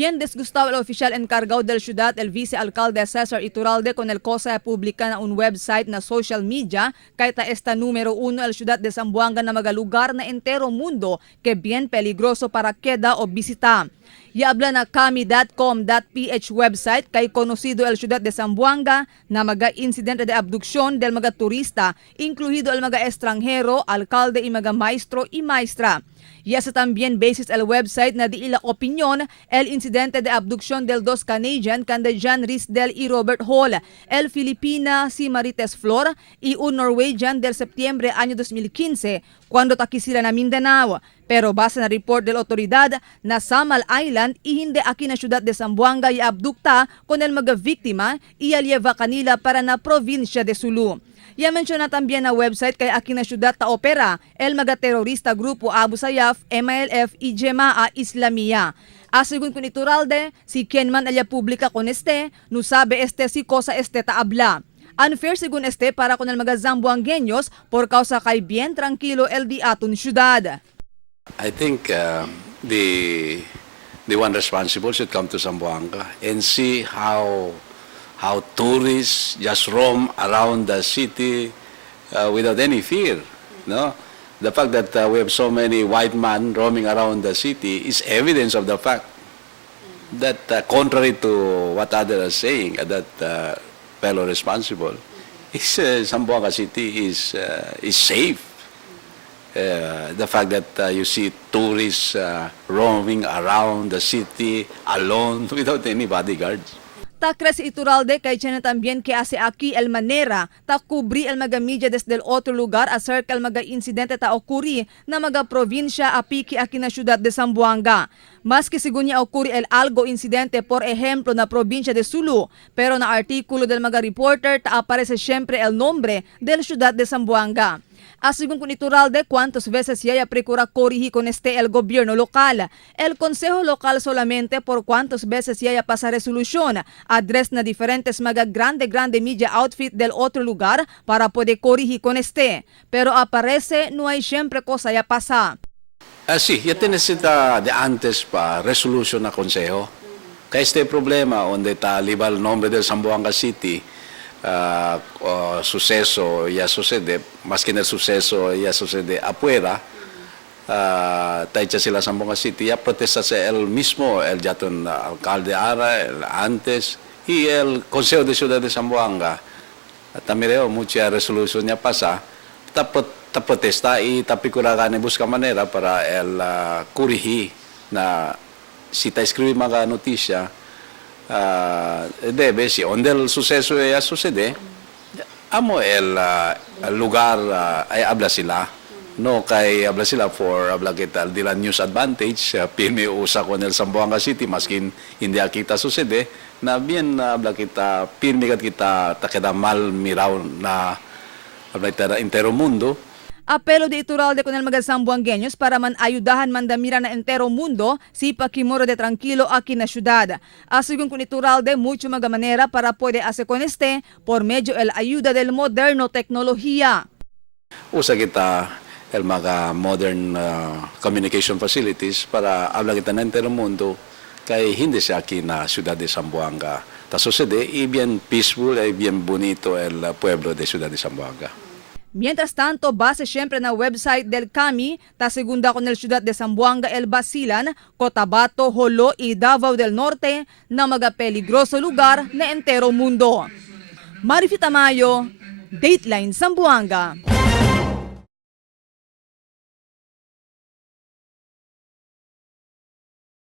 Bien disgustado el oficial encargado del ciudad, el vicealcalde Cesar Iturralde, con el cosa publica na un website na social media kahit esta número 1 el ciudad de Zamboanga na magalugar na entero mundo que bien peligroso para queda o bisita. Y habla na kami.com.ph website kay conocido el ciudad de Zamboanga na mga insidente de abduksyon del mga turista, incluido el mga estranghero, alcalde y mga maestro y maestra. Y asa también basis el website na di ila opinión el incidente de abducción del dos Canadian kanda Jan Risdel y Robert Hall, el Filipina si Marites Flor y un Norwegian del septiembre año 2015 cuando takisila na Mindanao. Pero base na report del otoridad na Samal Island y hindi aquí na syudad de Zamboanga y abdukta con el mga viktima y alieva kanila para na provincia de Sulu. Ya menciona también na website kay aquí na syudad ta opera el mga terorista grupo Abu Sayyaf, MLF y Jemaah Islamiyah. Asigun kun Iturralde, si quien man ella publica con este, no sabe este si cosa este ta habla. Unfair según este para con el mga zamboangueños por causa kay bien tranquilo el di aton syudad. I think the one responsible should come to Zamboanga and see how tourists just roam around the city without any fear. No, the fact that we have so many white men roaming around the city is evidence of the fact that, contrary to what others are saying, that fellow responsible, Zamboanga City is safe. The fact that you see tourists roaming around the city alone without any bodyguards. Takres si Iturralde kay tiene también que hace aquí el manera ta cubri el mga media desde el otro lugar acerca el mga insidente ta ocurri na mga provincia apiki aquí na ciudad de Zamboanga. Maski según niya ocurri el algo incidente por ejemplo na provincia de Sulu, pero na artículo del mga reporter ta aparece siempre el nombre del ciudad de Zamboanga. Asigun con Iturralde, cuántas veces ya procura corregir con este el gobierno local. El consejo local solamente por cuántas veces ya pasa resolución, adres na diferentes mga grande media outfit del otro lugar para poder corregir con este. Pero aparece no hay siempre cosa ya pasa. Sí, ya necesita de antes pa resolution na consejo. Kaya este problema donde está liba el nombre del Zamboanga City, suceso ya sucede, más que en el suceso ya sucede afuera, tayo sila Zamboanga City, ya protesta sa el mismo, el yaton alcalde Ara, el antes, y el Consejo de Ciudad de Zamboanga. Tamireo, mucha resolución ya pasa, ta protesta y ta pikuragan busca manera para el corregir na si ta escribe mga notisya, debe, si donde el suceso ya sucede, amo el lugar ay habla sila. No kay habla sila for habla kita dila news advantage, pirmi usa con el Zamboanga City, maskin hindi kita sucede, na bien habla kita, pirmi kita takeda mal miraw na habla kita entero mundo. Apelo de Iturralde con el mga zamboangueños para man ayudahan mandamira na entero mundo si pakimuro de tranquilo aquí na ciudad. Asigun con Iturralde, mucho mga manera para puede hacer con este por medio el ayuda del moderno teknolohiya. Usa kita el mga modern communication facilities para habla kita na entero mundo kay hindi siya aquí na ciudad de Zamboanga. Ta sucede y bien peaceful y bien bonito el pueblo de ciudad de Zamboanga. Mientras tanto, base siempre na website del Kami, ta segunda con el ciudad de Zamboanga, El Basilan, Cotabato, Jolo y Davao del Norte na mga peligroso lugar na entero mundo. Marifita Mayo, Dateline Zamboanga.